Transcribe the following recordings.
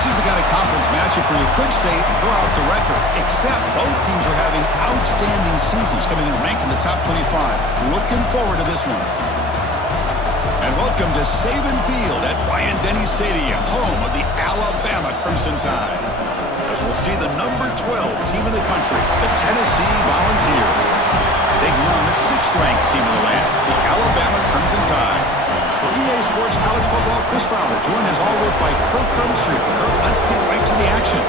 This is the kind of conference matchup where you could say throw out the records, except both teams are having outstanding seasons, coming in ranked in the top 25. Looking forward to this one. And welcome to Saban Field at Bryant-Denny Stadium, home of the Alabama Crimson Tide. As we'll see the number 12 team in the country, the Tennessee Volunteers, taking on the 6th-ranked team in the land, the Alabama Crimson Tide. For EA Sports College Football, Chris Fowler, joined as always by Kirk Hermstreet. Kirk, let's get right to the action.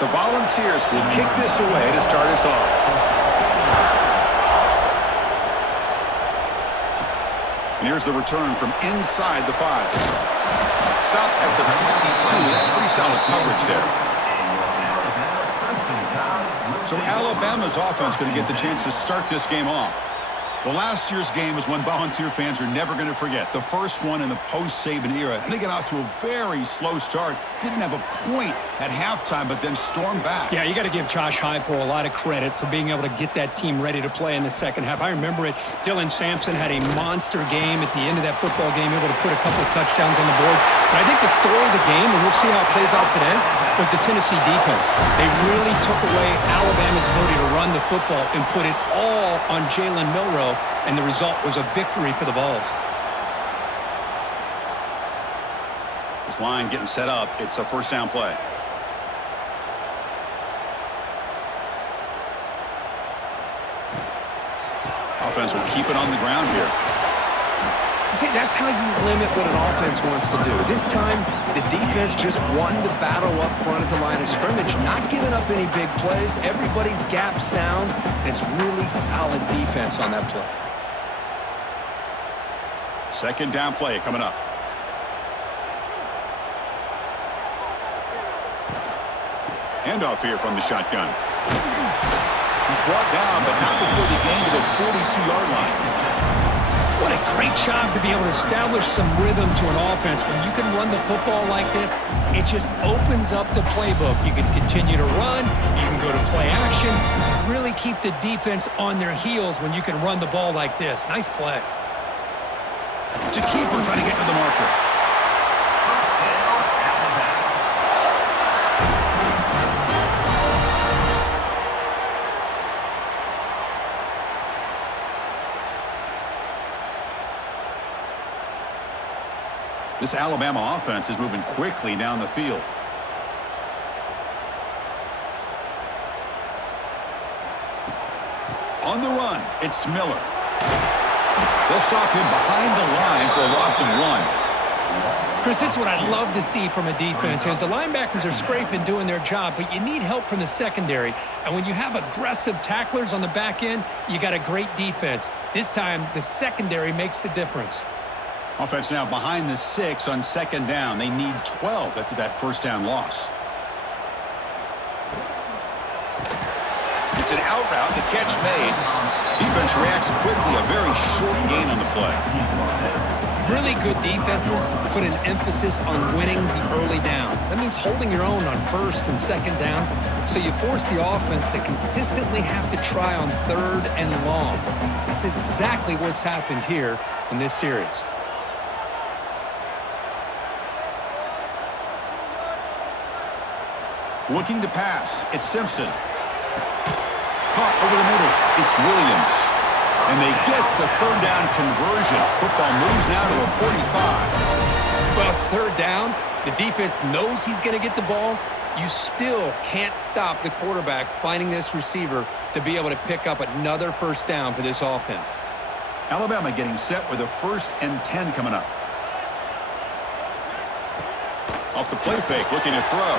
The Volunteers will kick this away to start us off. And here's the return from inside the 5. Stop at the 22. That's pretty solid coverage there. So Alabama's offense going to get the chance to start this game off. Well, last year's game is one Volunteer fans are never going to forget. The first one in the post-Saban era. And they got off to a very slow start. Didn't have a point at halftime, but then stormed back. Yeah, you got to give Josh Heupel a lot of credit for being able to get that team ready to play in the second half. I remember it. Dylan Sampson had a monster game at the end of that football game, able to put a couple of touchdowns on the board. But I think the story of the game, and we'll see how it plays out today, was the Tennessee defense. They really took away Alabama's ability to run the football and put it all on Jalen Milroe, and the result was a victory for the Vols. This line getting set up. It's a first down play. Offense will keep it on the ground here. See, that's how you limit what an offense wants to do. This time, the defense just won the battle up front at the line of scrimmage, not giving up any big plays. Everybody's gap sound. It's really solid defense on that play. Second down play coming up. Handoff here from the shotgun. He's brought down, but not before the gain to the 42-yard line. What a great job to be able to establish some rhythm to an offense. When you can run the football like this, it just opens up the playbook. You can continue to run. You can go to play action. You really keep the defense on their heels when you can run the ball like this. Nice play. To keeper trying to get to the marker. This Alabama offense is moving quickly down the field. On the run, it's Miller. They'll stop him behind the line for a loss of 1. Chris, this is what I'd love to see from a defense is the linebackers are scraping, doing their job, but you need help from the secondary. And when you have aggressive tacklers on the back end, you got a great defense. This time, the secondary makes the difference. Offense now behind the 6 on second down. They need 12 after that first down loss. It's an out route. The catch made. Defense reacts quickly. A very short gain on the play. Really good defenses put an emphasis on winning the early downs. That means holding your own on first and second down. So you force the offense to consistently have to try on third and long. That's exactly what's happened here in this series. Looking to pass. It's Simpson. Caught over the middle. It's Williams. And they get the third down conversion. Football moves now to the 45. Well, it's third down. The defense knows he's going to get the ball. You still can't stop the quarterback finding this receiver to be able to pick up another first down for this offense. Alabama getting set with a 1st and 10 coming up. Off the play fake, looking to throw.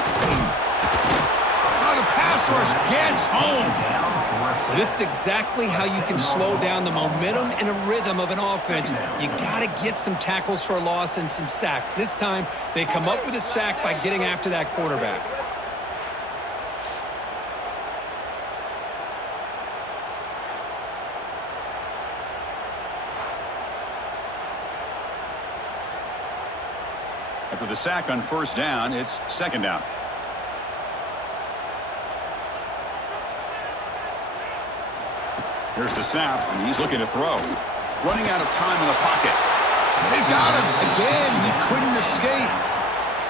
Oh, the pass rush gets home. This is exactly how you can slow down the momentum and a rhythm of an offense. You got to get some tackles for a loss and some sacks. This time, they come up with a sack by getting after that quarterback. After the sack on first down, it's second down. Here's the snap, and he's looking to throw. Running out of time in the pocket. They've got him. Again, he couldn't escape.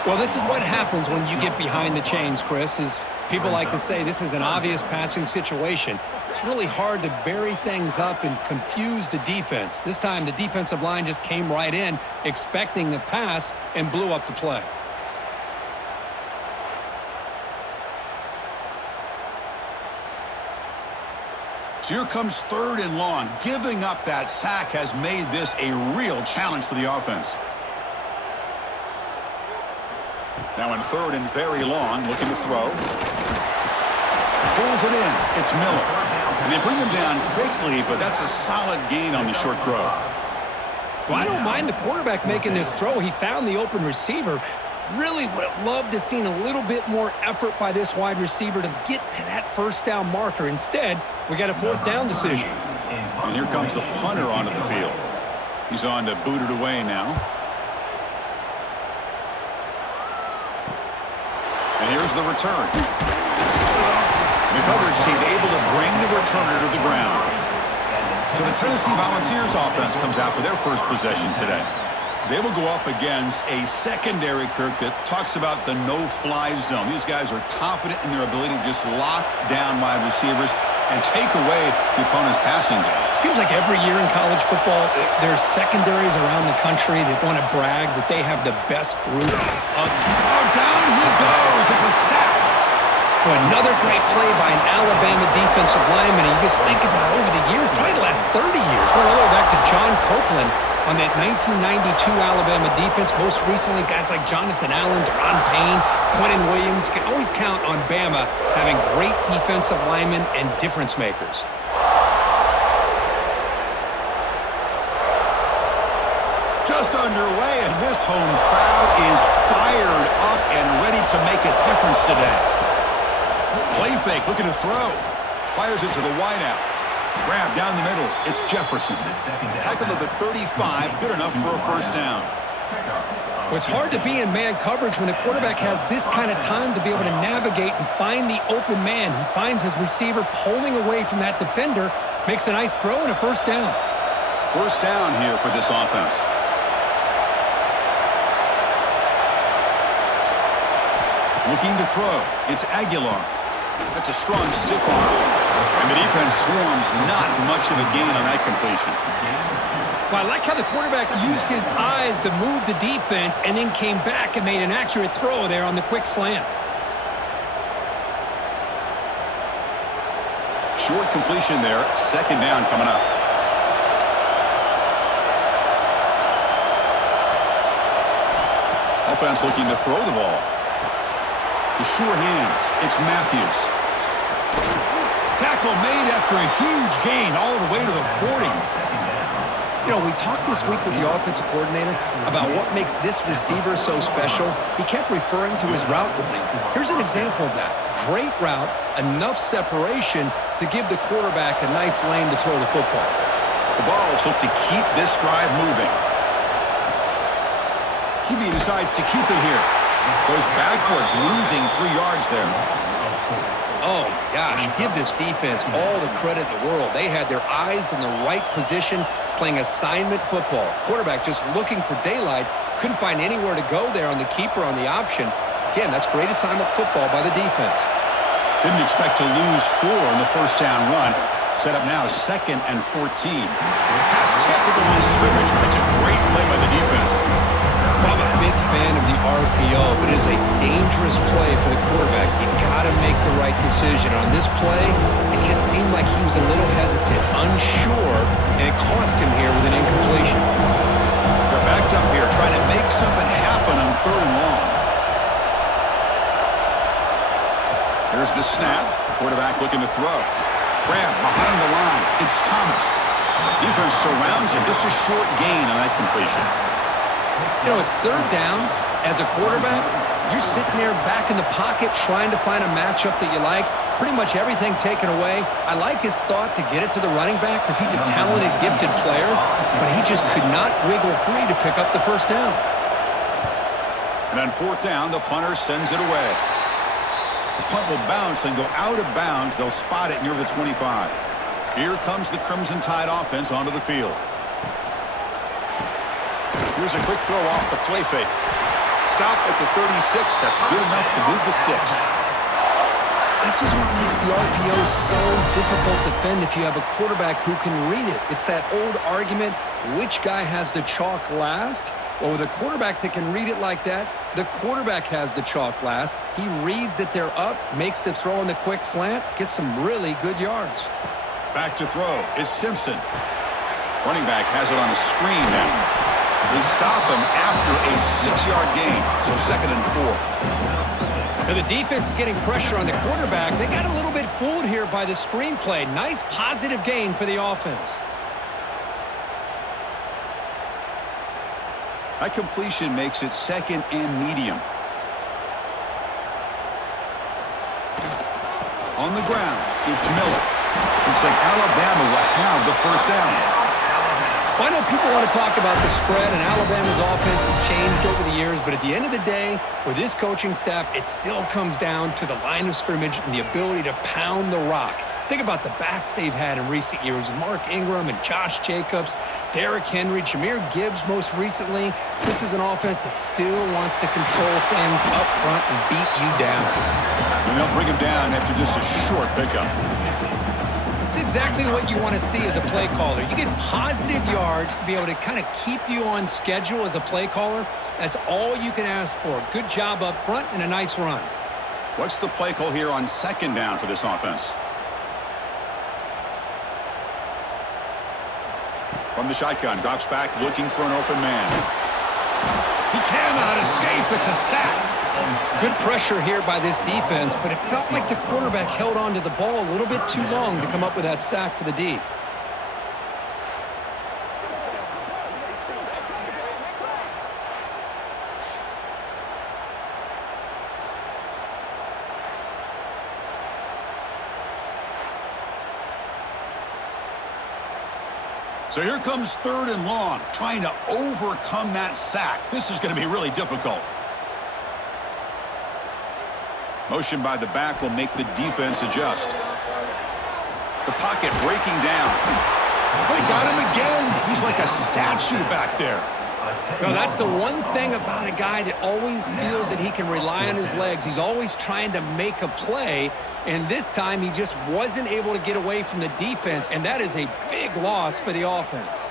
Well, this is what happens when you get behind the chains, Chris, is people like to say this is an obvious passing situation. It's really hard to vary things up and confuse the defense. This time, the defensive line just came right in, expecting the pass, and blew up the play. So here comes third and long. Giving up that sack has made this a real challenge for the offense. Now in third and very long, looking to throw. Pulls it in. It's Miller. And they bring him down quickly, but that's a solid gain on the short throw. Well, I don't mind the quarterback making this throw. He found the open receiver. Really would have loved to have seen a little bit more effort by this wide receiver to get to that first down marker. Instead, we got a fourth down decision. And here comes the punter onto the field. He's on to boot it away now. And here's the return. The coverage team able to bring the returner to the ground. So the Tennessee Volunteers offense comes out for their first possession today. They will go up against a secondary, Kirk, that talks about the no-fly zone. These guys are confident in their ability to just lock down wide receivers and take away the opponent's passing game. Seems like every year in college football, there's secondaries around the country that want to brag that they have the best group. Down he goes. It's a sack. But another great play by an Alabama defensive lineman. And you just think about over the years, probably the last 30 years, going all the way back to John Copeland on that 1992 Alabama defense. Most recently, guys like Jonathan Allen, Deron Payne, Quentin Williams. You can always count on Bama having great defensive linemen and difference makers. Just underway, and this home crowd is fired up and ready to make a difference today. Play fake, looking to throw. Fires it to the wideout. Grab down the middle. It's Jefferson. Tackle to the 35. Good enough for a first down. Well, it's hard to be in man coverage when the quarterback has this kind of time to be able to navigate and find the open man. He finds his receiver pulling away from that defender, makes a nice throw and a first down. First down here for this offense. Looking to throw. It's Aguilar. That's a strong stiff arm. And the defense swarms. Not much of a gain on that completion. Well, I like how the quarterback used his eyes to move the defense and then came back and made an accurate throw there on the quick slant. Short completion there. Second down coming up. Offense looking to throw the ball. The sure hands. It's Matthews. Tackle made after a huge gain all the way to the 40. You know, we talked this week with the offensive coordinator about what makes this receiver so special. He kept referring to his route running. Here's an example of that. Great route, enough separation to give the quarterback a nice lane to throw the football. The Vols look to keep this drive moving. He decides to keep it here. Goes backwards, losing 3 yards there. Oh, my gosh, give this defense all the credit in the world. They had their eyes in the right position, playing assignment football. Quarterback just looking for daylight, couldn't find anywhere to go there on the keeper on the option. Again, that's great assignment football by the defense. Didn't expect to lose 4 in the first down run. Set up now 2nd and 14. Pass tip to the line of scrimmage. It's a great play by the defense. I'm a big fan of the RPO, but it is a dangerous play for the quarterback. You got to make the right decision. On this play, it just seemed like he was a little hesitant, unsure, and it cost him here with an incompletion. They're backed up here, trying to make something happen on 3rd and long. Here's the snap. Quarterback looking to throw. Grab behind the line. It's Thomas. Defense surrounds him. Just a short gain on that completion. You know, it's 3rd down. As a quarterback, you're sitting there back in the pocket trying to find a matchup that you like. Pretty much everything taken away. I like his thought to get it to the running back because he's a talented, gifted player, but he just could not wiggle free to pick up the first down. And on fourth down, the punter sends it away. The punt will bounce and go out of bounds. They'll spot it near the 25. Here comes the Crimson Tide offense onto the field. Here's a quick throw off the play fake. Stop at the 36. That's good enough to move the Stix. This is what makes the RPO so difficult to defend if you have a quarterback who can read it. It's that old argument, which guy has the chalk last? Well, with a quarterback that can read it like that, the quarterback has the chalk last. He reads that they're up, makes the throw in the quick slant, gets some really good yards. Back to throw. It's Simpson. Running back has it on a screen now. They stop him after a 6-yard gain, so 2nd and 4. Now the defense is getting pressure on the quarterback. They got a little bit fooled here by the screenplay. Nice positive gain for the offense. That completion makes it 2nd and medium. On the ground, it's Miller. Looks like Alabama will have the first down. Well, I know people want to talk about the spread, and Alabama's offense has changed over the years, but at the end of the day, with this coaching staff, it still comes down to the line of scrimmage and the ability to pound the rock. Think about the backs they've had in recent years. Mark Ingram and Josh Jacobs, Derrick Henry, Jahmyr Gibbs most recently. This is an offense that still wants to control things up front and beat you down. And they'll bring him down after just a short pickup. It's exactly what you want to see as a play caller. You get positive yards to be able to kind of keep you on schedule as a play caller. That's all you can ask for. Good job up front and a nice run. What's the play call here on 2nd down for this offense? From the shotgun, drops back looking for an open man. He cannot escape. It's a sack. Good pressure here by this defense, but it felt like the quarterback held on to the ball a little bit too long to come up with that sack for the D. So here comes 3rd and long, trying to overcome that sack. This is going to be really difficult. Motion by the back will make the defense adjust. The pocket breaking down. They got him again. He's like a statue back there. No, that's the one thing about a guy that always feels that he can rely on his legs. He's always trying to make a play, and this time he just wasn't able to get away from the defense, and that is a big loss for the offense.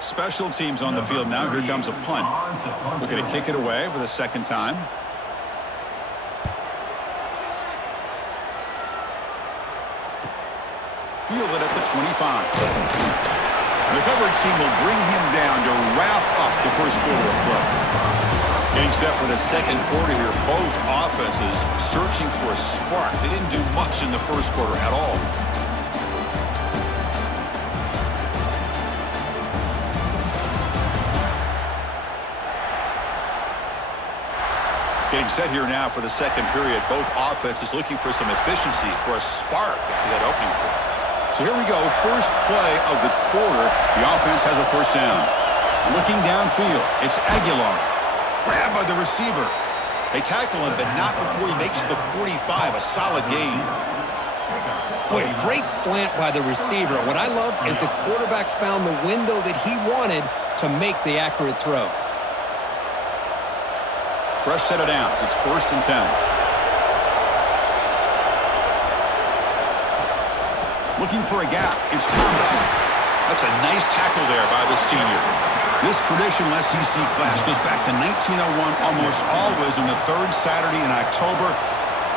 Special teams on the field now. Here comes a punt. Looking to kick it away for the 2nd time. Fielded at the 25. The coverage team will bring him down to wrap up the first quarter of play. Getting set for the 2nd quarter here. Both offenses searching for a spark. They didn't do much in the first quarter at all. Getting set here now for the 2nd period. Both offenses looking for some efficiency, for a spark after that opening quarter. So here we go. First play of the quarter. The offense has a first down. Looking downfield. It's Aguilar. Grabbed by the receiver. They tackle him, but not before he makes the 45. A solid gain. Boy, great slant by the receiver. What I love is the quarterback found the window that he wanted to make the accurate throw. Fresh set of downs. It's 1st and 10. Looking for a gap. It's Thomas. That's a nice tackle there by the senior. This traditional SEC clash goes back to 1901, almost always on the 3rd Saturday in October.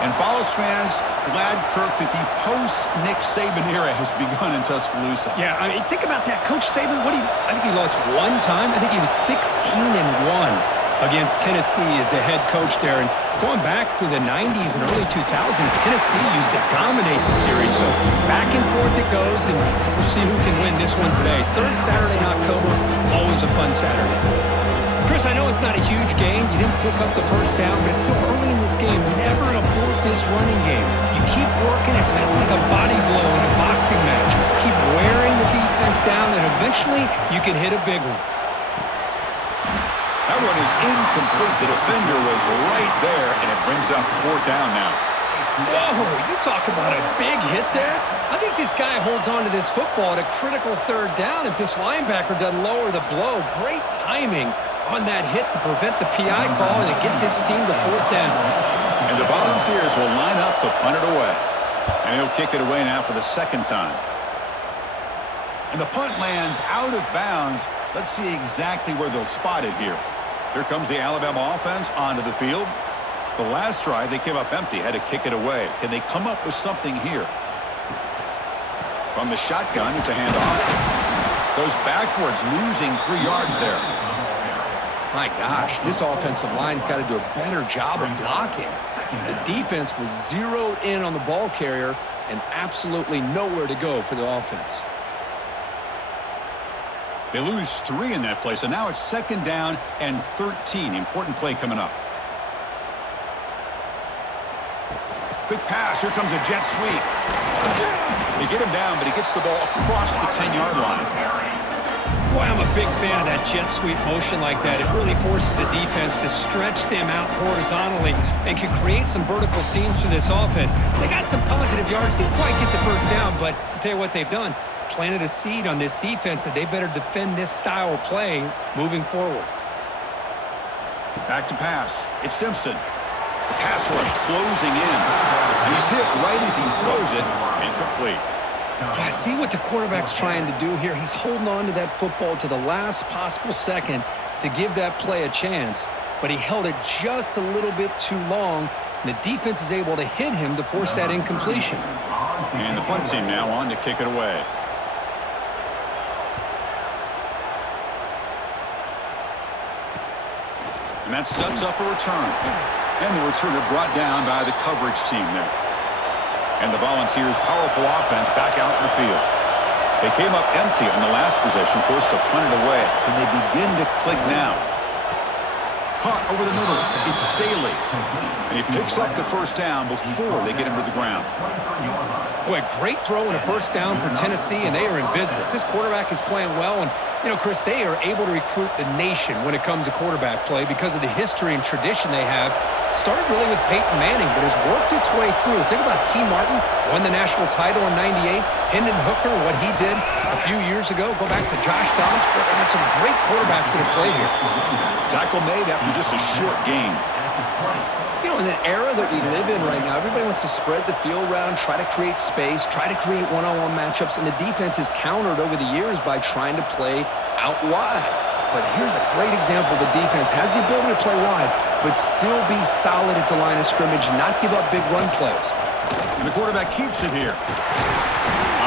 And Vols fans, glad, Kirk, that the post-Nick Saban era has begun in Tuscaloosa. Yeah, I mean, think about that. Coach Saban, I think he lost one time. I think he was 16-1. Against Tennessee as the head coach there. And going back to the 90s and early 2000s, Tennessee used to dominate the series. So back and forth it goes, and we'll see who can win this one today. 3rd Saturday in October, always a fun Saturday. Chris, I know it's not a huge game. You didn't pick up the first down, but it's still early in this game. Never abort this running game. You keep working. It's kind of like a body blow in a boxing you can hit a big one. That one is incomplete. The defender was right there, and it brings up 4th down now. Whoa, you talk about a big hit there. I think this guy holds on to this football at a critical 3rd down if this linebacker doesn't lower the blow. Great timing on that hit to prevent the PI call and to get this team to 4th down. And the Volunteers will line up to punt it away. And he'll kick it away now for the 2nd time. And the punt lands out of bounds. Let's see exactly where they'll spot it here. Here comes the Alabama offense onto the field. The last drive, they came up empty, had to kick it away. Can they come up with something here? From the shotgun, it's a handoff. Goes backwards, losing 3 yards there. My gosh, this offensive line's got to do a better job of blocking. The defense was zeroed in on the ball carrier and absolutely nowhere to go for the offense. They lose 3 in that play, so now it's 2nd down and 13. Important play coming up. Quick pass. Here comes a jet sweep. They get him down, but he gets the ball across the 10-yard line. Boy, I'm a big fan of that jet sweep motion like that. It really forces the defense to stretch them out horizontally and can create some vertical seams for this offense. They got some positive yards. Didn't quite get the 1st down, but I'll tell you what they've done. Planted a seed on this defense that they better defend this style of play moving forward. Back to pass. It's Simpson. The pass rush closing in. And he's hit right as he throws it. Incomplete. I see what the quarterback's trying to do here. He's holding on to that football to the last possible second to give that play a chance. But he held it just a little bit too long. And the defense is able to hit him to force that incompletion. And the punt team now on to kick it away. And that sets up a return. And the returner brought down by the coverage team there. And the Volunteers' powerful offense back out in the field. They came up empty on the last possession, forced to punt it away. And they begin to click now. Caught over the middle. It's Staley. And he picks up the 1st down before they get him to the ground. Boy, great throw and a 1st down for Tennessee, and they are in business. This quarterback is playing well, and, you know, Chris, they are able to recruit the nation when it comes to quarterback play because of the history and tradition they have. Started really with Peyton Manning, but has worked its way through. Think about T. Martin, won the national title in '98. Hendon Hooker, what he did a few years ago. Go back to Josh Dobbs. But there are some great quarterbacks that have played here. Tackle made after just a short game. You know, in the era that we live in right now, everybody wants to spread the field around, try to create space, try to create one-on-one matchups, and the defense is countered over the years by trying to play out wide. But here's a great example. The defense has the ability to play wide, but still be solid at the line of scrimmage, not give up big run plays. And the quarterback keeps it here.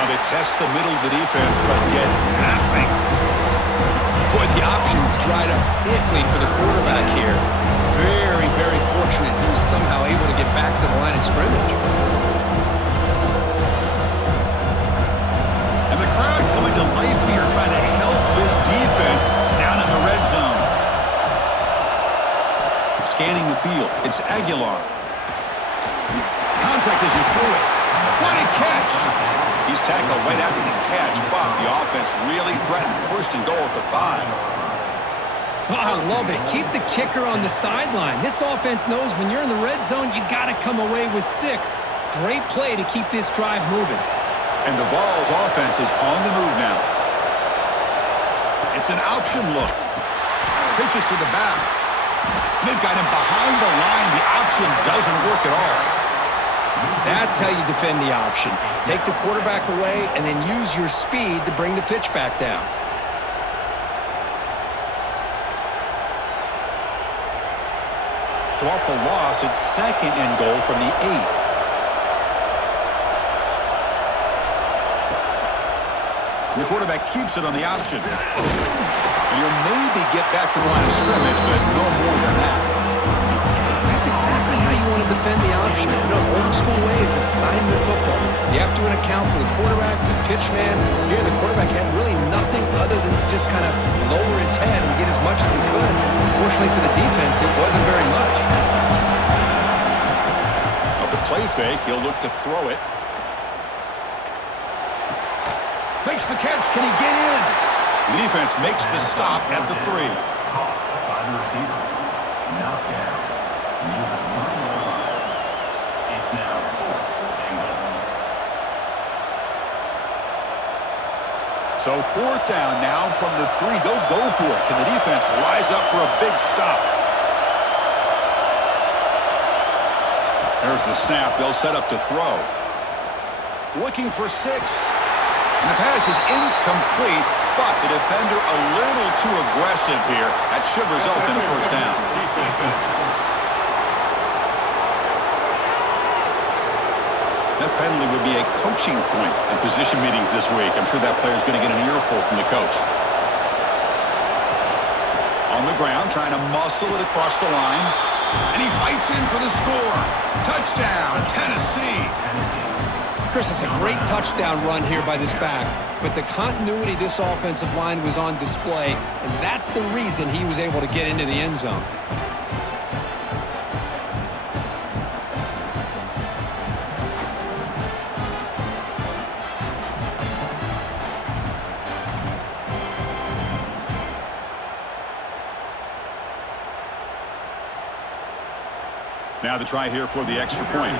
They test the middle of the defense, but get nothing. Boy, the options dried up quickly for the quarterback here. Very, very fortunate he was somehow able to get back to the line of scrimmage. And the crowd coming to life here, trying to help this defense down in the red zone. Scanning the field, it's Aguilar. Contact as he threw it. What a catch! He's tackled right after the catch, but the offense really threatened. 1st and goal at the 5. Oh, I love it. Keep the kicker on the sideline. This offense knows when you're in the red zone, you got to come away with 6. Great play to keep this drive moving. And the Vols offense is on the move now. It's an option look. Pitches to the back. They've got him behind the line. The option doesn't work at all. That's how you defend the option. Take the quarterback away and then use your speed to bring the pitch back down. So off the loss, it's 2nd and goal from the 8. And the quarterback keeps it on the option. And you'll maybe get back to the line of scrimmage, but no more than that. That's exactly how you want to defend the option. You know, old school way is assignment football. You have to account for the quarterback, the pitch man. Here, the quarterback had really nothing other than just kind of lower his head and get as much as he could. Fortunately for the defense, it wasn't very much. Off the play fake, he'll look to throw it. Makes the catch. Can he get in? The defense makes the stop at the 3. By the receiver. Knockdown. It's now 4th and goal. So 4th down now from the 3. They'll go for it. Can the defense rise up for a big stop? There's the snap. They'll set up to throw. Looking for 6. And the pass is incomplete, but the defender a little too aggressive here. That should result in a first down. That penalty would be a coaching point in position meetings this week. I'm sure that player's going to get an earful from the coach. On the ground, trying to muscle it across the line. And he fights in for the score. Touchdown, Tennessee. Chris, it's a great touchdown run here by this back, but the continuity of this offensive line was on display, and that's the reason he was able to get into the end zone. Now the try here for the extra point.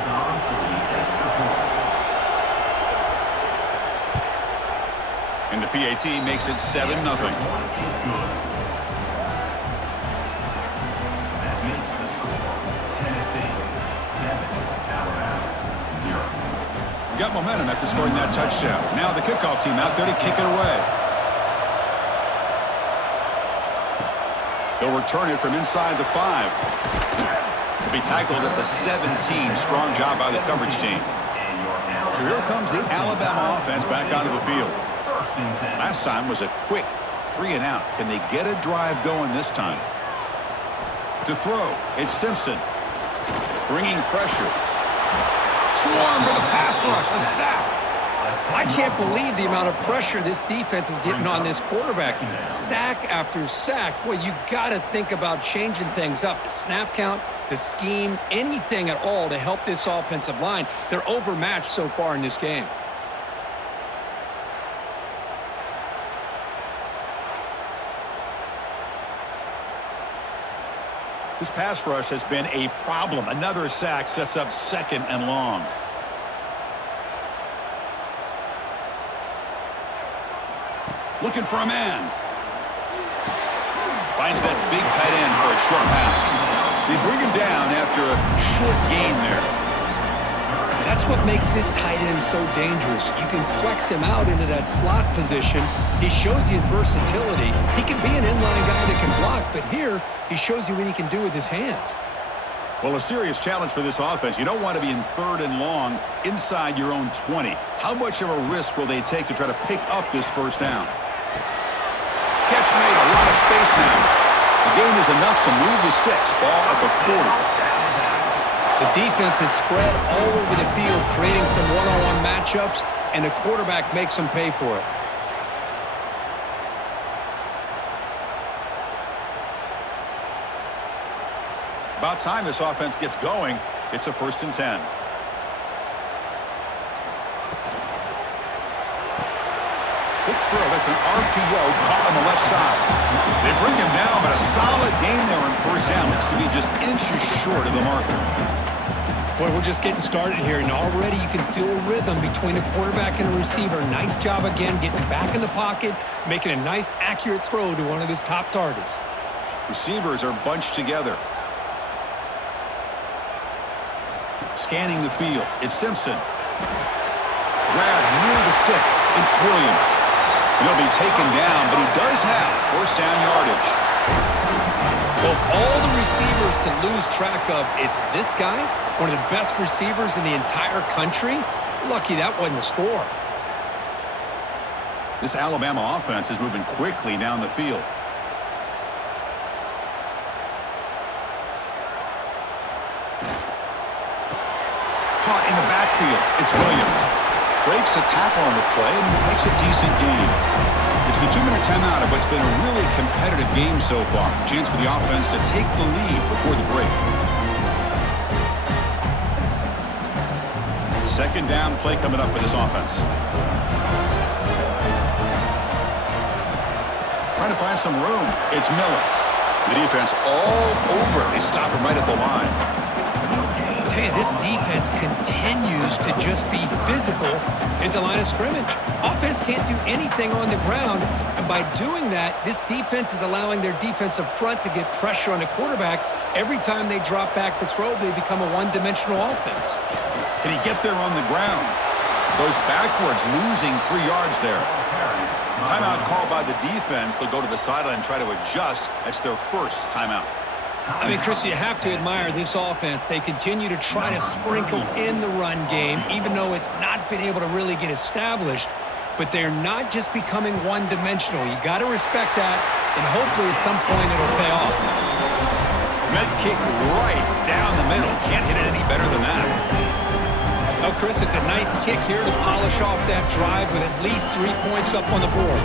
And the PAT makes it 7-0. That makes the score Tennessee 7, Alabama 0. We got momentum after scoring that touchdown. Now the kickoff team out there to kick it away. They'll return it from inside the 5. To be tackled at the 17. Strong job by the coverage team. So here comes the Alabama offense back onto the field. Last time was a quick 3 and out. Can they get a drive going this time? To throw, it's Simpson. Bringing pressure. Swarm for the pass rush. A sack. I can't believe the amount of pressure this defense is getting on this quarterback. Sack after sack. Boy, you got to think about changing things up. The snap count, the scheme, anything at all to help this offensive line. They're overmatched so far in this game. This pass rush has been a problem. Another sack sets up 2nd and long. Looking for a man. Finds that big tight end for a short pass. They bring him down after a short gain there. That's what makes this tight end so dangerous. You can flex him out into that slot position. He shows you his versatility. He can be an inline guy that can block, but here he shows you what he can do with his hands. Well, a serious challenge for this offense. You don't want to be in 3rd and long inside your own 20. How much of a risk will they take to try to pick up this first down? Catch made, a lot of space now. The gain is enough to move the Stix. Ball at the 40. The defense is spread all over the field, creating some one-on-one matchups, and the quarterback makes them pay for it. About time this offense gets going. It's a 1st and 10. Quick throw. That's an RPO caught on the left side. They bring him down, but a solid gain there on 1st down. Looks to be just inches short of the marker. Boy, we're just getting started here, and already you can feel a rhythm between a quarterback and a receiver. Nice job again getting back in the pocket, making a nice, accurate throw to one of his top targets. Receivers are bunched together. Scanning the field. It's Simpson. Grab near the Stix. It's Williams. He'll be taken down, but he does have 1st down yardage. Well, all the receivers to lose track of, it's this guy, one of the best receivers in the entire country. Lucky that wasn't the score. This Alabama offense is moving quickly down the field. Caught in the backfield. It's Williams. Breaks a tackle on the play and makes a decent gain. It's the 2-minute timeout of what's been a really competitive game so far. Chance for the offense to take the lead before the break. 2nd down play coming up for this offense. trying to find some room. It's Miller. The defense all over it. They stop him right at the line. Tell you, this defense continues to just be physical into line of scrimmage. Offense can't do anything on the ground, and by doing that, this defense is allowing their defensive front to get pressure on the quarterback. Every time they drop back to throw, they become a one-dimensional offense. Can he get there on the ground? Goes backwards, losing 3 yards there. Timeout called by the defense. They'll go to the sideline and try to adjust. That's their first timeout. I mean, Chris, you have to admire this offense. They continue to try to sprinkle in the run game, even though it's not been able to really get established. But they're not just becoming one-dimensional. You got to respect that, and hopefully at some point it'll pay off. Med kick right down the middle. Can't hit it any better than that. Oh, Chris, it's a nice kick here to polish off that drive with at least 3 points up on the board.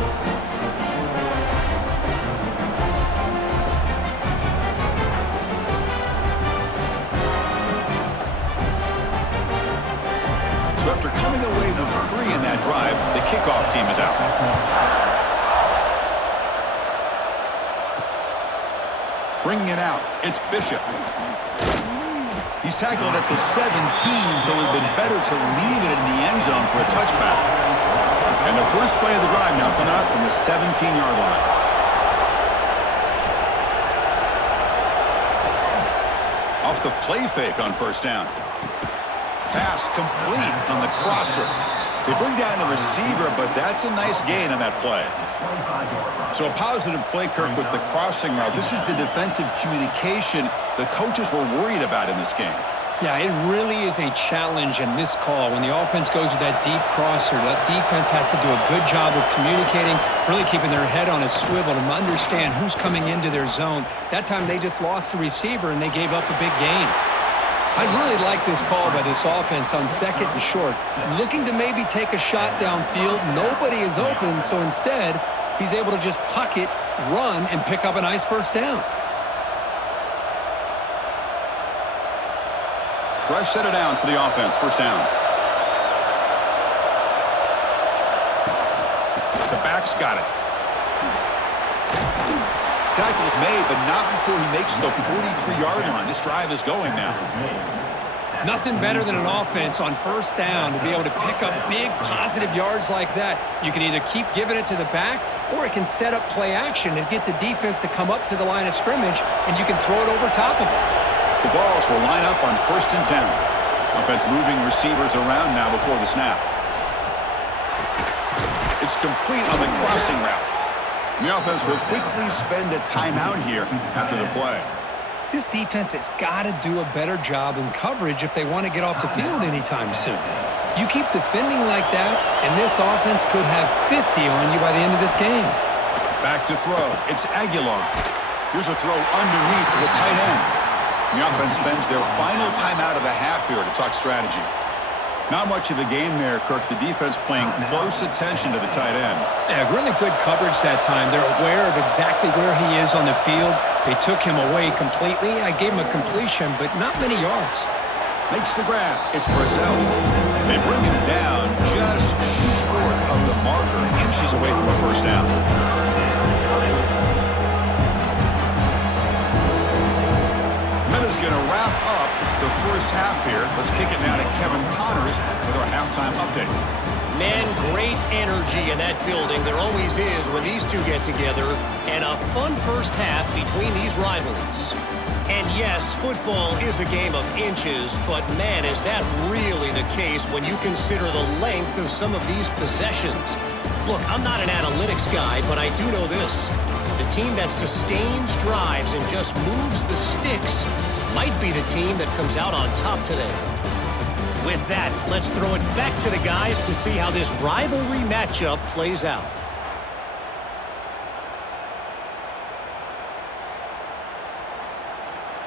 So after coming away with 3 in that drive, the kickoff team is out. Bringing it out, it's Bishop. He's tackled at the 17, so it would have been better to leave it in the end zone for a touchback. And the first play of the drive now coming out from the 17-yard line. Off the play fake on first down. Pass complete on the crosser. They bring down the receiver, but that's a nice gain on that play. So a positive play, Kirk, with the crossing route. This is the defensive communication the coaches were worried about in this game. Yeah, it really is a challenge in this call. When the offense goes with that deep crosser, that defense has to do a good job of communicating, really keeping their head on a swivel to understand who's coming into their zone. That time they just lost the receiver and they gave up a big gain. I really like this call by this offense on 2nd and short. Looking to maybe take a shot downfield. Nobody is open, so instead, he's able to just tuck it, run, and pick up a nice first down. Fresh set of downs for the offense. First down. The back's got it. Tackle's made, but not before he makes the 43-yard line. This drive is going now. Nothing better than an offense on first down to be able to pick up big positive yards like that. You can either keep giving it to the back, or it can set up play action and get the defense to come up to the line of scrimmage, and you can throw it over top of it. The balls will line up on 1st and 10. Offense moving receivers around now before the snap. It's complete on the crossing route. The offense will quickly spend a timeout here after the play. This defense has got to do a better job in coverage if they want to get off the field anytime soon. You keep defending like that, and this offense could have 50 on you by the end of this game. Back to throw. It's Aguilar. Here's a throw underneath to the tight end. The offense spends their final timeout of the half here to talk strategy. Not much of a game there, Kirk. The defense paying close attention to the tight end. Yeah, really good coverage that time. They're aware of exactly where he is on the field. They took him away completely. I gave him a completion, but not many yards. Makes the grab. It's Brazil. They bring him down just short of the marker, inches away from a first down. Minutes going to wrap up the first half here. Let's kick it now to Kevin Connors with our halftime update. Man, great energy in that building. There always is when these two get together. And a fun first half between these rivals. And yes, football is a game of inches, but man, is that really the case when you consider the length of some of these possessions. Look, I'm not an analytics guy, but I do know this. The team that sustains drives and just moves the sticks might be the team that comes out on top today. With that, let's throw it back to the guys to see how this rivalry matchup plays out.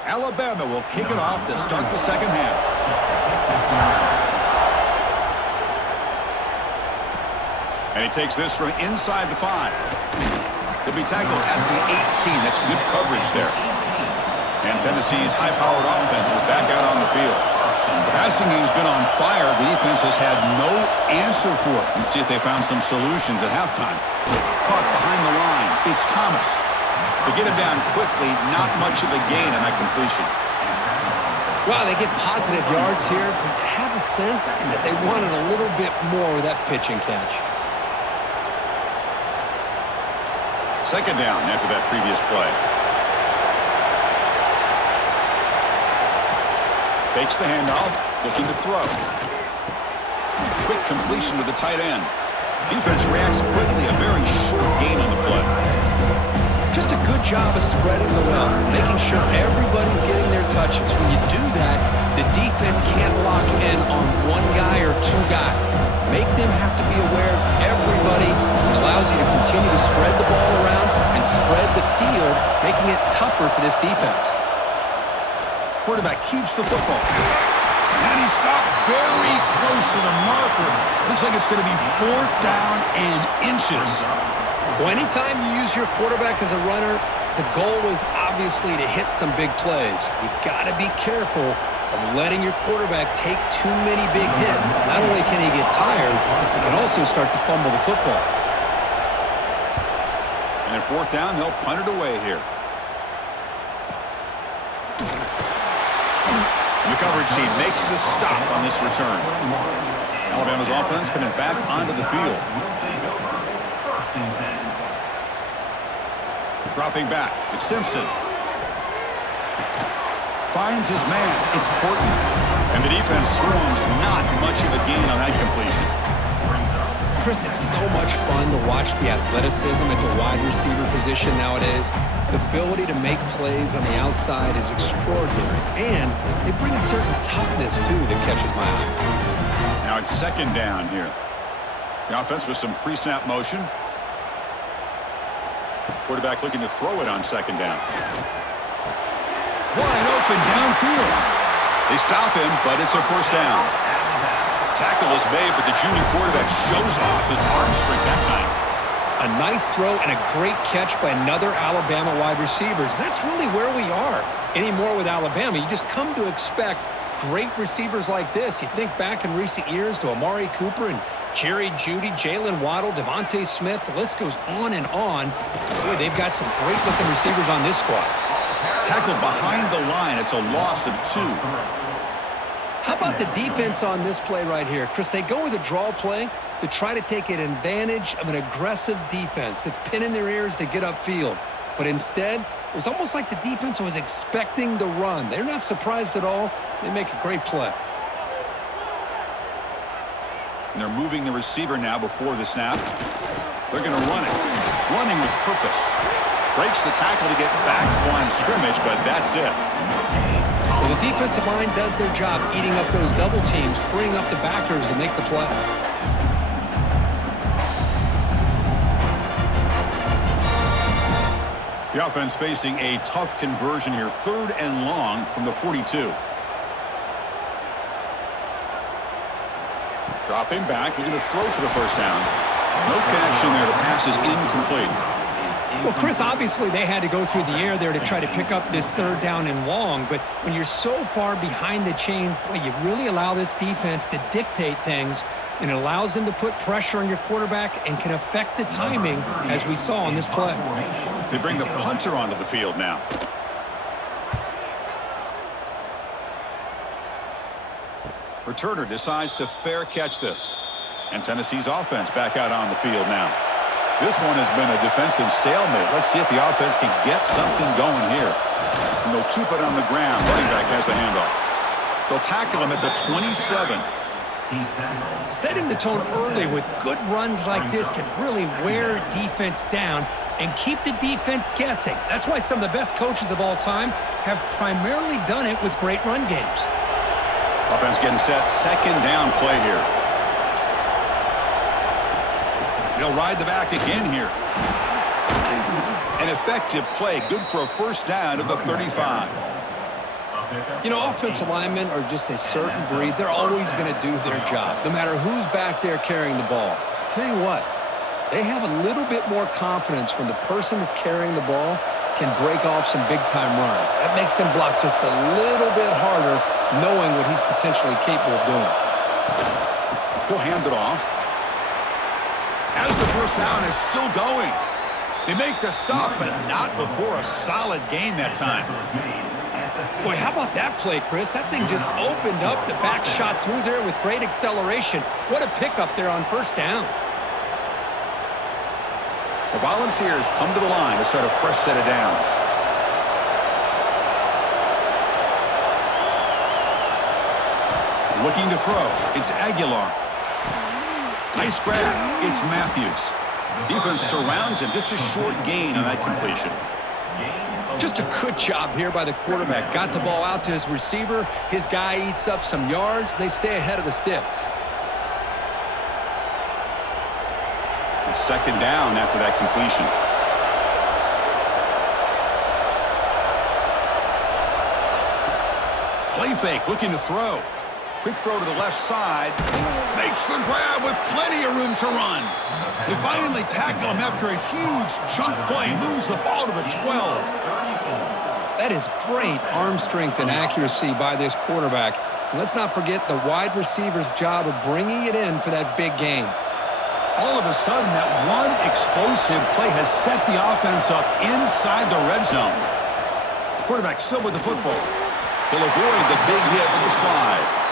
Alabama will kick it off to start the second half. And he takes this from inside the 5. He'll be tackled at the 18. That's good coverage there. And Tennessee's high-powered offense is back out on the field. The passing game's been on fire. The defense has had no answer for it. Let's see if they found some solutions at halftime. Caught behind the line. It's Thomas. To get him down quickly, not much of a gain on that completion. Well, they get positive yards here, but I have a sense that they wanted a little bit more with that pitch and catch. Second down after that previous play. Takes the handoff, looking to throw. Quick completion to the tight end. Defense reacts quickly, a very short gain on the play. Just a good job of spreading the wealth, making sure everybody's getting their touches. When you do that, the defense can't lock in on one guy or two guys. Make them have to be aware of everybody. It allows you to continue to spread the ball around and spread the field, making it tougher for this defense. Quarterback keeps the football. And he stopped very close to the marker. Looks like it's going to be 4th down and inches. Well, anytime you use your quarterback as a runner, the goal is obviously to hit some big plays. You got to be careful of letting your quarterback take too many big hits. Not only can he get tired, he can also start to fumble the football. And at 4th down, they'll punt it away here. The coverage team makes the stop on this return. Alabama's offense coming back onto the field. Dropping back, it's Simpson. Finds his man, it's Porton. And the defense swarms, not much of a gain on that completion. Chris, it's so much fun to watch the athleticism at the wide receiver position nowadays. The ability to make plays on the outside is extraordinary, and they bring a certain toughness, too, that catches my eye. Now it's 2nd down here. The offense with some pre-snap motion. Quarterback looking to throw it on 2nd down. Wide open downfield. They stop him, but it's a 1st down. Tackle is made, but the junior quarterback shows off his arm strength that time. A nice throw and a great catch by another Alabama wide receivers. And that's really where we are anymore with Alabama. You just come to expect great receivers like this. You think back in recent years to Amari Cooper and Jerry Jeudy, Jalen Waddle, Devontae Smith. The list goes on and on. Boy, they've got some great-looking receivers on this squad. Tackled behind the line. It's a loss of 2. How about the defense on this play right here? Chris, they go with a draw play to try to take an advantage of an aggressive defense that's pinning their ears to get upfield. But instead, it was almost like the defense was expecting the run. They're not surprised at all. They make a great play. And they're moving the receiver now before the snap. They're going to run it. Running with purpose. Breaks the tackle to get back to the line of scrimmage, but that's it. Well, the defensive line does their job eating up those double teams, freeing up the backers to make the play. The offense facing a tough conversion here. 3rd and long from the 42. Dropping back, looking to throw for the 1st down. No connection there. The pass is incomplete. Well, Chris, obviously they had to go through the air there to try to pick up this 3rd down and long, but when you're so far behind the chains, boy, you really allow this defense to dictate things, and it allows them to put pressure on your quarterback and can affect the timing, as we saw on this play. They bring the punter onto the field now. Returner decides to fair catch this. And Tennessee's offense back out on the field now. This one has been a defensive stalemate. Let's see if the offense can get something going here. And they'll keep it on the ground. Running back has the handoff. They'll tackle him at the 27. Setting the tone early with good runs like this can really wear defense down and keep the defense guessing. That's why some of the best coaches of all time have primarily done it with great run games. Offense getting set. 2nd down play here. They'll ride the back again here. An effective play. Good for a 1st down at the 35. You know, offensive linemen are just a certain breed. They're always going to do their job, no matter who's back there carrying the ball. I'll tell you what, they have a little bit more confidence when the person that's carrying the ball can break off some big-time runs. That makes them block just a little bit harder, knowing what he's potentially capable of doing. He'll hand it off. As the 1st down is still going. They make the stop, but not before a solid gain that time. Boy, how about that play, Chris? That thing just opened up the back shot through there with great acceleration. What a pickup there on first down. The Volunteers come to the line to start a fresh set of downs. Looking to throw. It's Aguilar. Nice grab. It's Matthews. Defense surrounds him. Just a short gain on that completion. Just a good job here by the quarterback. Got the ball out to his receiver. His guy eats up some yards. They stay ahead of the Stix. It's second down after that completion. Play fake, looking to throw. Quick throw to the left side. Makes the grab with plenty of room to run. They finally tackle him after a huge chunk play. Moves the ball to the 12. That is great arm strength and accuracy by this quarterback. And let's not forget the wide receiver's job of bringing it in for that big gain. All of a sudden, that one explosive play has set the offense up inside the red zone. The quarterback still with the football. He'll avoid the big hit with the slide.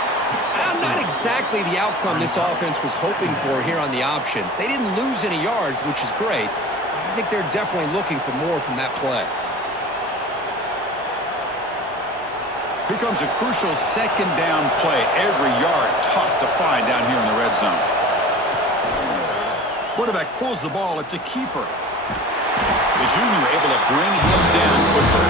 Not exactly the outcome this offense was hoping for here on the option. They didn't lose any yards, which is great. I think they're definitely looking for more from that play. Here comes a crucial second down play. Every yard tough to find down here in the red zone. Quarterback pulls the ball. It's a keeper. The junior able to bring him down quickly.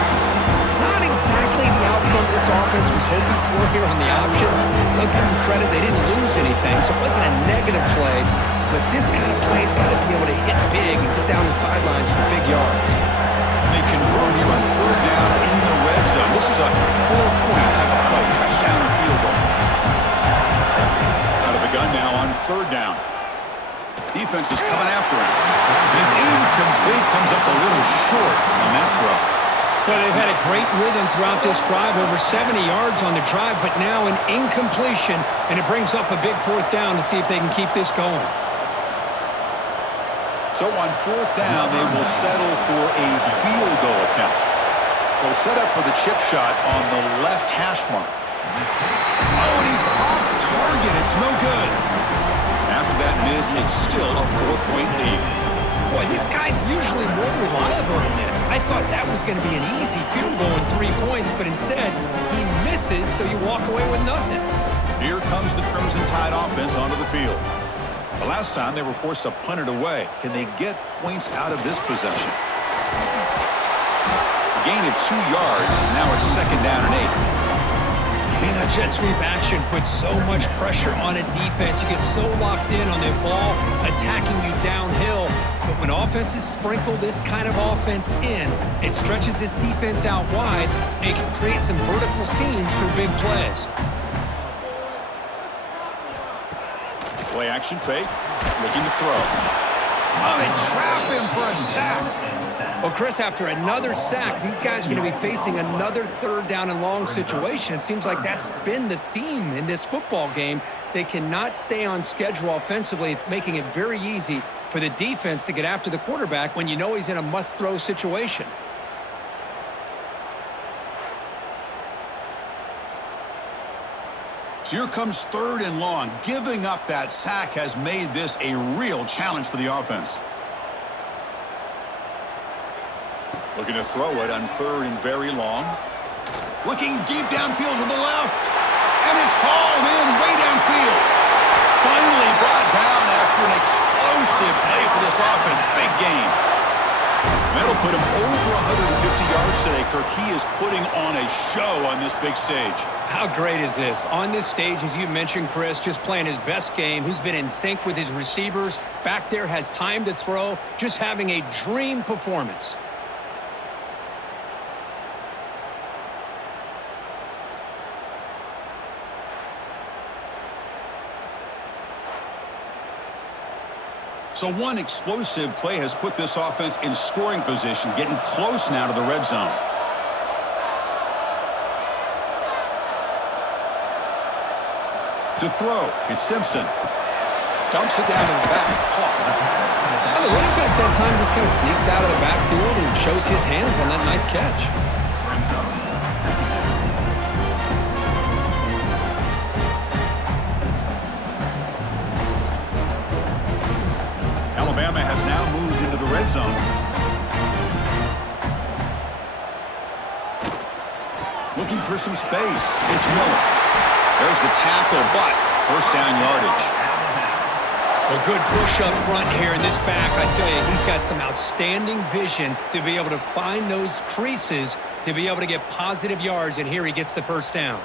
Not exactly the outcome this offense was hoping for here on the option. They'll give them credit. They didn't lose anything, so it wasn't a negative play. But this kind of play's got to be able to hit big and get down the sidelines for big yards. They convert here on third down in the red zone. This is a 4-point type of play. Touchdown or field goal. Out of the gun now on third down. Defense is coming after him. And it's incomplete. Comes up a little short on that throw. Well, they've had a great rhythm throughout this drive, over 70 yards on the drive, but now an incompletion, and it brings up a big fourth down to see if they can keep this going. So on fourth down, they will settle for a field goal attempt. They'll set up for the chip shot on the left hash mark. Oh, and he's off target. It's no good. After that miss, it's still a 4-point lead. Boy, this guy's usually more reliable than this. I thought that was going to be an easy field goal in 3 points, but instead, he misses, so you walk away with nothing. Here comes the Crimson Tide offense onto the field. The last time they were forced to punt it away. Can they get points out of this possession? A gain of 2 yards, and now it's second down and 8. Man, that jet sweep action puts so much pressure on a defense. You get so locked in on their ball attacking you downhill. But when offenses sprinkle this kind of offense in, it stretches this defense out wide and can create some vertical seams for big plays. Play action fake. Looking to throw. Oh, they trap him for a sack. Well, Chris, after another sack, these guys are going to be facing another third down and long situation. It seems like that's been the theme in this football game. They cannot stay on schedule offensively, making it very easy for the defense to get after the quarterback when you know he's in a must-throw situation. So here comes third and long. Giving up that sack has made this a real challenge for the offense. Looking to throw it on third and very long. Looking deep downfield to the left. And it's hauled in way downfield. Finally brought down after an explosive play for this offense. Big game. That'll put him over 150 yards today, Kirk. He is putting on a show on this big stage. How great is this? On this stage, as you mentioned, Chris, just playing his best game. He's been in sync with his receivers. Back there, has time to throw. Just having a dream performance. So one explosive play has put this offense in scoring position, getting close now to the red zone. To throw, it's Simpson. Dumps it down to the back. Well, the running back at that time just kind of sneaks out of the backfield and shows his hands on that nice catch. Alabama has now moved into the red zone. Looking for some space. It's Miller. There's the tackle, but first down yardage. A good push up front here in this back. I tell you, he's got some outstanding vision to be able to find those creases, to be able to get positive yards, and here he gets the first down.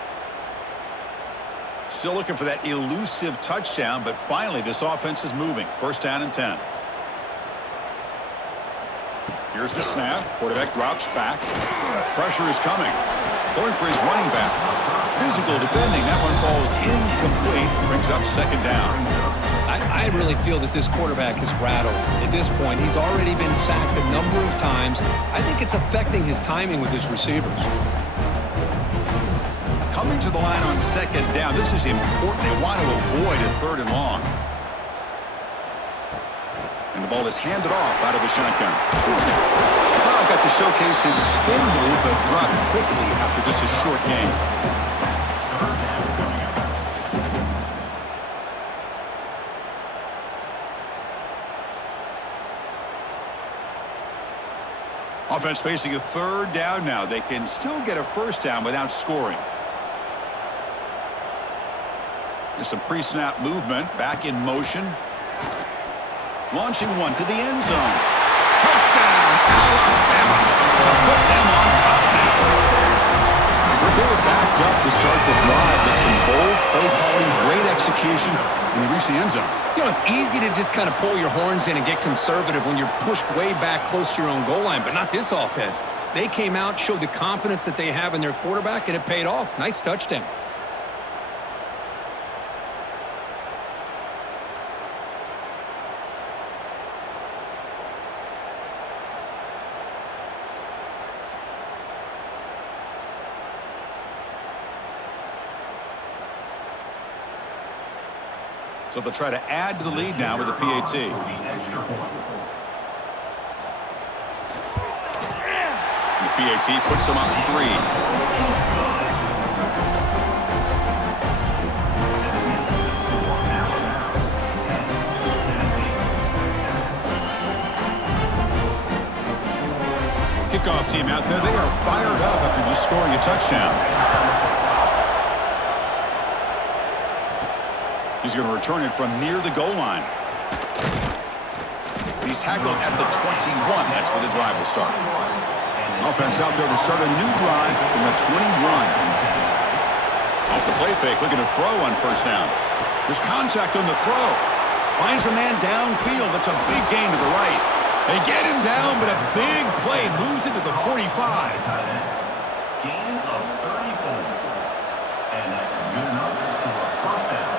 Still looking for that elusive touchdown, but finally this offense is moving. First down and 10. Here's the snap. Quarterback drops back. Pressure is coming. Going for his running back. Physical defending. That one falls incomplete. Brings up second down. I really feel that this quarterback is rattled. At this point, he's already been sacked a number of times. I think it's affecting his timing with his receivers. Coming to the line on second down. This is important. They want to avoid a third and long. And the ball is handed off out of the shotgun. Now got to showcase his spin move, but dropped quickly after just a short game. Offense facing a third down now. They can still get a first down without scoring. There's some pre-snap movement. Back in motion. Launching one to the end zone. Touchdown, Alabama, to put them on top now. But they were backed up to start the drive, but some bold play calling, great execution, and they reached the end zone. You know, it's easy to just kind of pull your horns in and get conservative when you're pushed way back close to your own goal line, but not this offense. They came out, showed the confidence that they have in their quarterback, and it paid off. Nice touchdown. So they'll try to add to the lead now with a PAT. The PAT puts them up 3. Kickoff team out there. They are fired up after just scoring a touchdown. He's going to return it from near the goal line. He's tackled at the 21. That's where the drive will start. Offense out there to start a new drive from the 21. Off the play fake, looking to throw on first down. There's contact on the throw. Finds a man downfield. That's a big gain to the right. They get him down, but a big play moves it to the 45. Gain of 34. And that's good enough for a first down.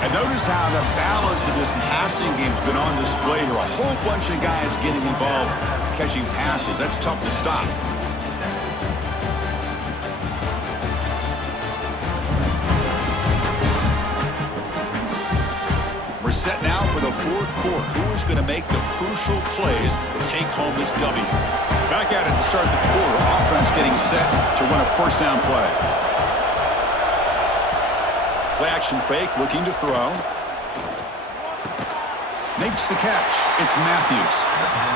And notice how the balance of this passing game has been on display here. A whole bunch of guys getting involved, catching passes. That's tough to stop. We're set now for the fourth quarter. Who is going to make the crucial plays to take home this W? Back at it to start the quarter. Offense getting set to run a first down play. Play action fake, looking to throw. Makes the catch. It's Matthews.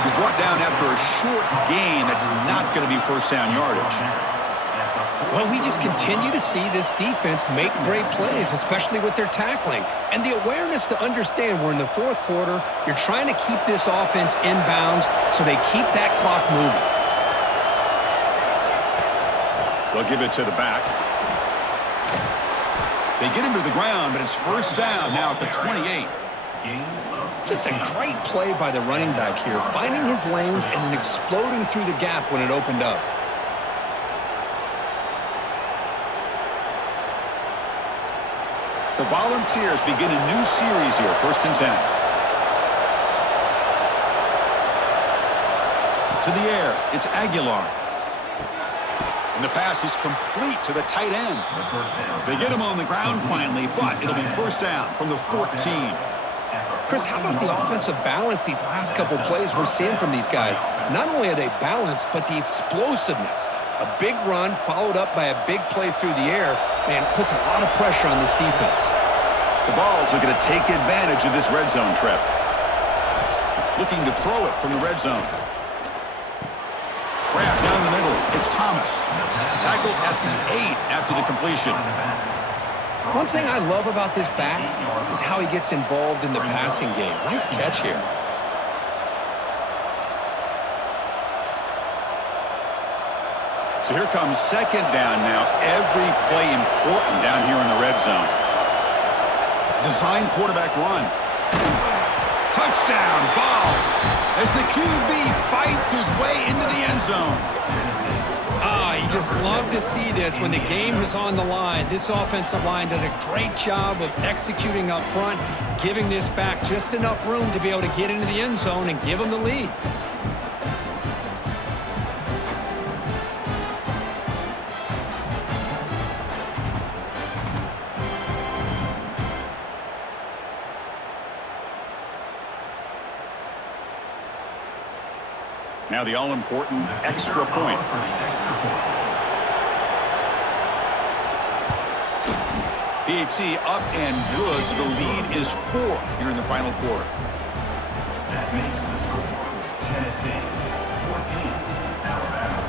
He's brought down after a short gain. That's not going to be first down yardage. Well, we just continue to see this defense make great plays, especially with their tackling. And the awareness to understand we're in the fourth quarter, you're trying to keep this offense in bounds so they keep that clock moving. They'll give it to the back. They get him to the ground, but it's first down now at the 28. Just a great play by the running back here, finding his lanes and then exploding through the gap when it opened up. The Volunteers begin a new series here, first and 10. To the air, it's Aguilar. And the pass is complete to the tight end. The first down. They get him on the ground finally, but it'll be first down from the 14. Chris, how about the offensive balance these last couple plays we're seeing from these guys? Not only are they balanced, but the explosiveness. A big run followed up by a big play through the air, man, puts a lot of pressure on this defense. The Vols are going to take advantage of this red zone trip. Looking to throw it from the red zone. Grab down the middle. It's Thomas. Tackled at the 8 after the completion. One thing I love about this back is how he gets involved in the passing game. Nice catch here. So here comes second down now. Every play important down here in the red zone. Design quarterback run. Touchdown, Vols, as the QB fights his way into the end zone. You just love to see this when the game is on the line. This offensive line does a great job of executing up front, giving this back just enough room to be able to get into the end zone and give them the lead. Now the all-important extra point. PAT up and good. So the lead is 4 here in the final quarter. That makes the score Tennessee 14, Alabama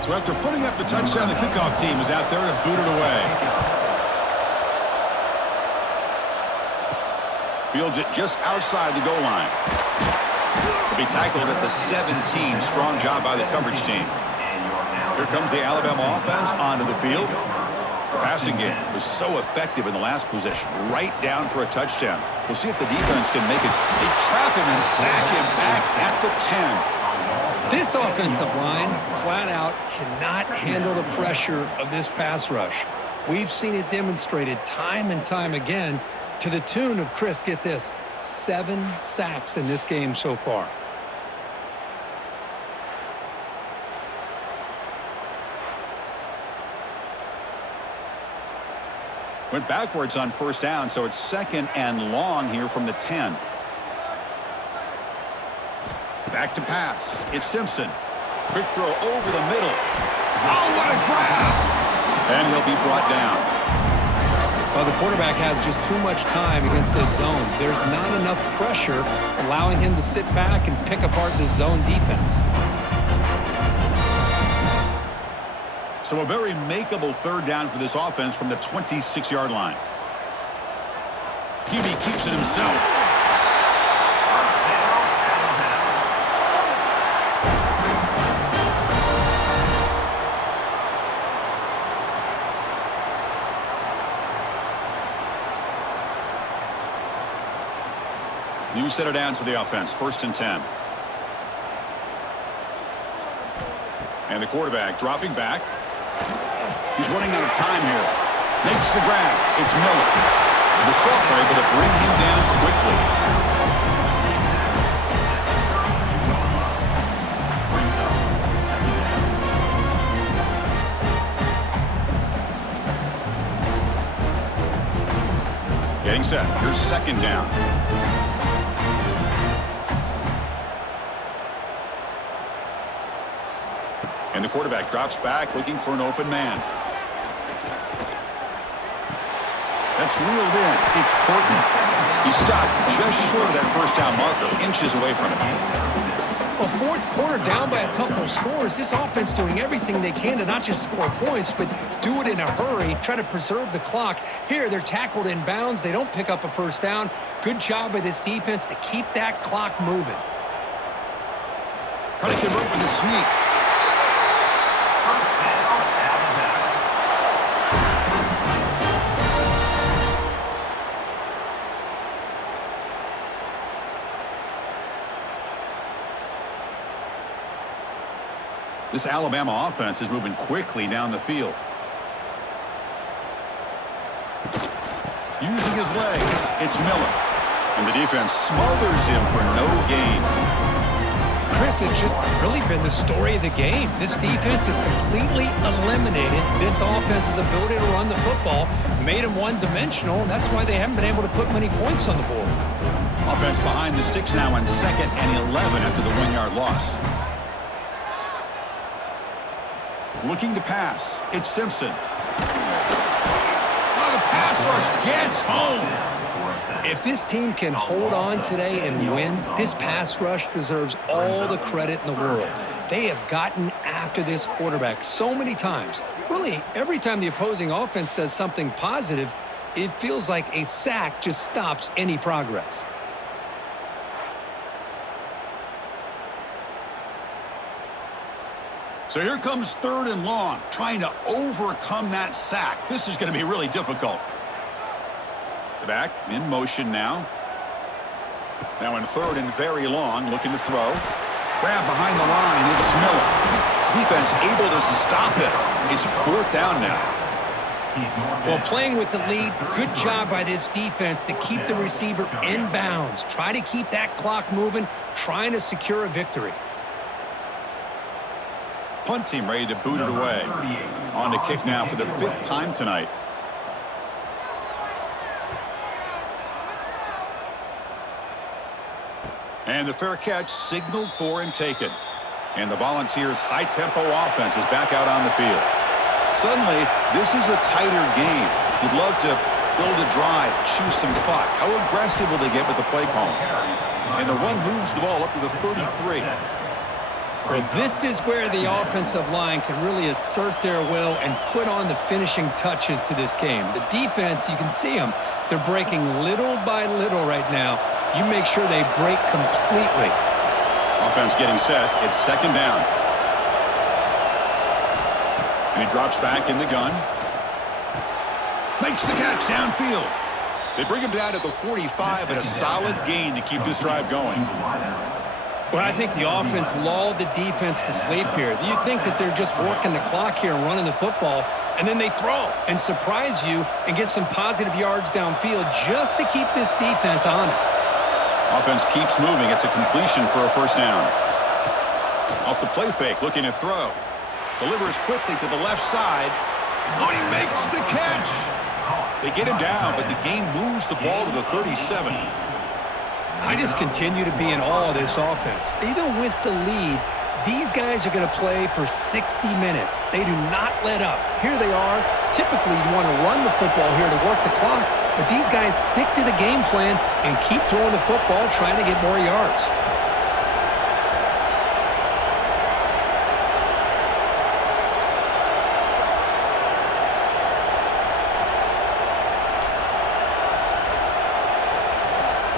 10. So after putting up the touchdown, the kickoff team is out there to boot it away. Fields it just outside the goal line. He'll be tackled at the 17. Strong job by the coverage team. Here comes the Alabama offense onto the field. The passing game was so effective in the last possession. Right down for a touchdown. We'll see if the defense can make it. They trap him and sack him back at the 10. This offensive line, flat out, cannot handle the pressure of this pass rush. We've seen it demonstrated time and time again to the tune of, Chris, get this, 7 sacks in this game so far. Went backwards on first down, so it's second and long here from the 10. Back to pass. It's Simpson. Quick throw over the middle. Oh, what a grab! And he'll be brought down. Well, the quarterback has just too much time against this zone. There's not enough pressure. It's allowing him to sit back and pick apart this zone defense. So a very makeable third down for this offense from the 26-yard line. QB keeps it himself. New set of downs for the offense. First and 10. And the quarterback dropping back. He's running out of time here. Makes the grab. It's Miller. The Sophomore able to bring him down quickly. Getting set. Here's second down. And the quarterback drops back, looking for an open man. That's reeled in. It's Portman. He stopped just short of that first down marker, inches away from it. Well, fourth quarter down by a couple of scores. This offense doing everything they can to not just score points, but do it in a hurry, try to preserve the clock. Here, they're tackled in bounds. They don't pick up a first down. Good job by this defense to keep that clock moving. Probably convert with a sneak. This Alabama offense is moving quickly down the field. Using his legs, it's Miller. And the defense smothers him for no gain. Chris, has just really been the story of the game. This defense has completely eliminated this offense's ability to run the football, made them one-dimensional, and that's why they haven't been able to put many points on the board. Offense behind the 6 now on 2nd and 11 after the 1-yard loss. Looking to pass. It's Simpson. Oh, the pass rush gets home. If this team can hold on today and win, this pass rush deserves all the credit in the world. They have gotten after this quarterback so many times. Really, every time the opposing offense does something positive, it feels like a sack just stops any progress. So here comes 3rd and long, trying to overcome that sack. This is going to be really difficult. The back in motion now. Now in 3rd and very long, looking to throw. Grab behind the line, it's Miller. Defense able to stop it. It's 4th down now. Well, playing with the lead, good job by this defense to keep the receiver in bounds. Try to keep that clock moving, trying to secure a victory. Punt team ready to boot it away. On to kick now for the 5th time tonight. And the fair catch signaled for and taken. And the Volunteers' high-tempo offense is back out on the field. Suddenly, this is a tighter game. You'd love to build a drive, choose some clock. How aggressive will they get with the play call? And the run moves the ball up to the 33. Well, this is where the offensive line can really assert their will and put on the finishing touches to this game. The defense, you can see them. They're breaking little by little right now. You make sure they break completely. Offense getting set. It's 2nd down. And he drops back in the gun. Makes the catch downfield. They bring him down at the 45, but a solid gain to keep this drive going. Well, I think the offense lulled the defense to sleep here. You think that they're just working the clock here and running the football, and then they throw and surprise you and get some positive yards downfield just to keep this defense honest. Offense keeps moving. It's a completion for a 1st down. Off the play fake, looking to throw. Delivers quickly to the left side. Oh, he makes the catch. They get him down, but the game moves the ball to the 37. I just continue to be in awe of this offense. Even with the lead, these guys are going to play for 60 minutes. They do not let up. Here they are. Typically, you want to run the football here to work the clock, but these guys stick to the game plan and keep throwing the football, trying to get more yards.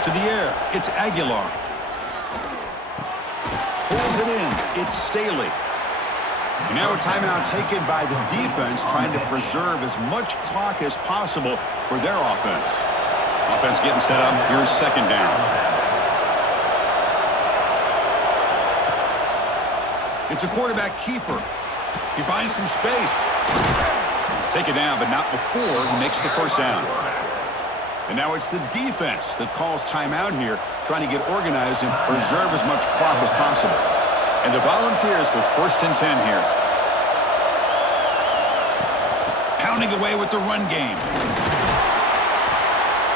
To the air, it's Aguilar. Pulls it in, it's Staley. And now a timeout taken by the defense, trying to preserve as much clock as possible for their offense. Offense getting set up, here's 2nd down. It's a quarterback keeper. He finds some space. Take it down, but not before he makes the 1st down. And now it's the defense that calls timeout here, trying to get organized and preserve as much clock as possible. And the Volunteers with 1st and 10 here. Pounding away with the run game.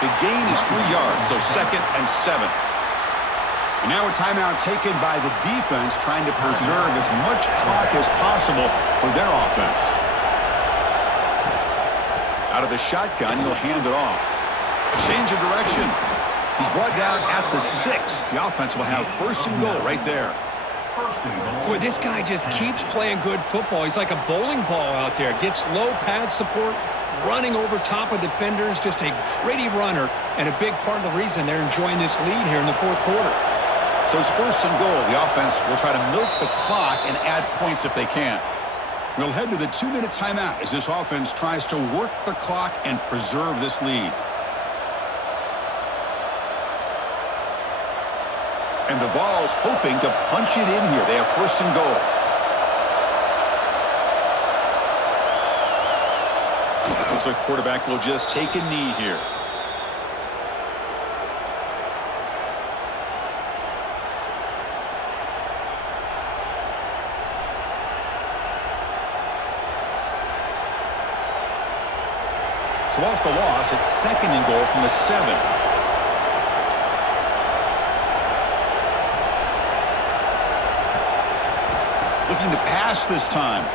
The gain is 3 yards, so 2nd and 7. And now a timeout taken by the defense, trying to preserve as much clock as possible for their offense. Out of the shotgun, he'll hand it off. A change of direction. He's brought down at the 6. The offense will have 1st and goal right there. Boy, this guy just keeps playing good football. He's like a bowling ball out there. Gets low pad support, running over top of defenders. Just a gritty runner, and a big part of the reason they're enjoying this lead here in the 4th quarter. So it's 1st and goal. The offense will try to milk the clock and add points if they can. We'll head to the 2-minute timeout as this offense tries to work the clock and preserve this lead. And the Vols hoping to punch it in here. They have 1st and goal. Looks like the quarterback will just take a knee here. So off the loss, it's 2nd and goal from the 7. Looking to pass this time.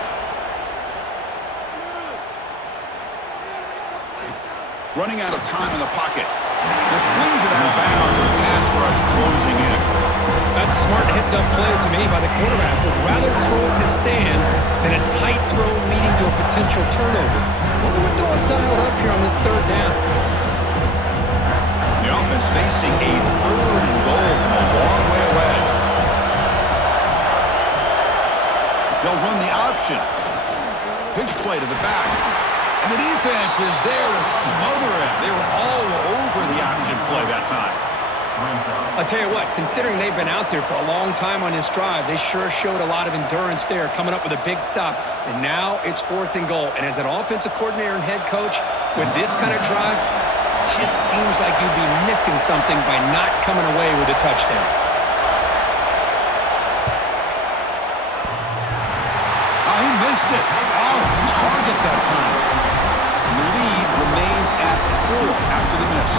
Running out of time in the pocket. Just flings it out of bounds, and the pass rush closing in. That's a smart heads-up play to me by the quarterback. Would rather throw it in the stands than a tight throw leading to a potential turnover. Wonder what they'll have dialed up here on this 3rd down. The offense facing a 3rd and goal from a long way away. They'll run the option. Pitch play to the back. And the defense is there to smother it. They were all over the option play that time. I'll tell you what, considering they've been out there for a long time on this drive, they sure showed a lot of endurance there, coming up with a big stop. And now it's 4th and goal. And as an offensive coordinator and head coach, with this kind of drive, it just seems like you'd be missing something by not coming away with a touchdown. He missed it. Off target that time. And the lead remains at 4 after the miss.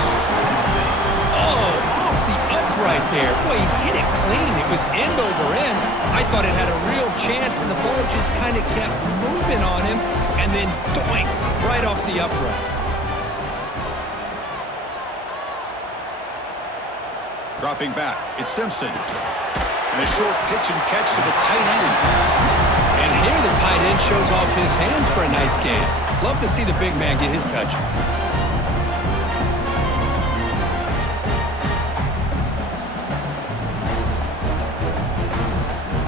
Oh, off the upright there. Boy, he hit it clean. It was end over end. I thought it had a real chance, and the ball just kind of kept moving on him, and then doink, right off the upright. Dropping back, it's Simpson. And a short pitch and catch to the tight end. And here the tight end shows off his hands for a nice game. Love to see the big man get his touches.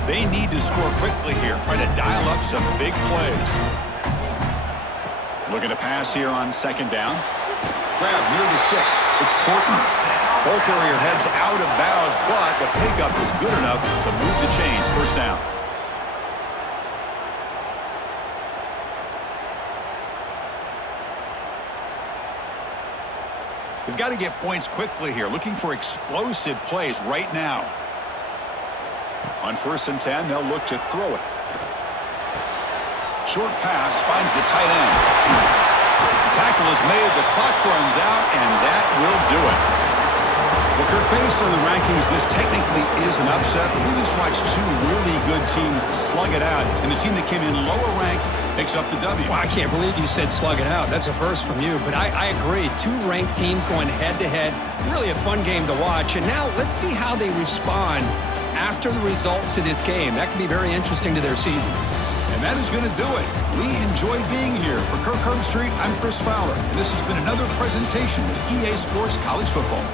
They need to score quickly here, trying to dial up some big plays. Looking to pass here on 2nd down. Grab near the sticks. It's Porton. Ball carrier heads out of bounds, but the pickup is good enough to move the chains. 1st down. They've got to get points quickly here, looking for explosive plays right now. On 1st and 10, they'll look to throw it. Short pass finds the tight end. The tackle is made, the clock runs out, and that will do it. Well, Kirk, based on the rankings, this technically is an upset, but we just watched 2 really good teams slug it out, and the team that came in lower ranked picks up the W. Well, I can't believe you said slug it out. That's a first from you, but I agree. 2 ranked teams going head-to-head. Really a fun game to watch, and now let's see how they respond after the results of this game. That can be very interesting to their season. And that is going to do it. We enjoyed being here. For Kirk Herbstreit, I'm Chris Fowler, and this has been another presentation of EA Sports College Football.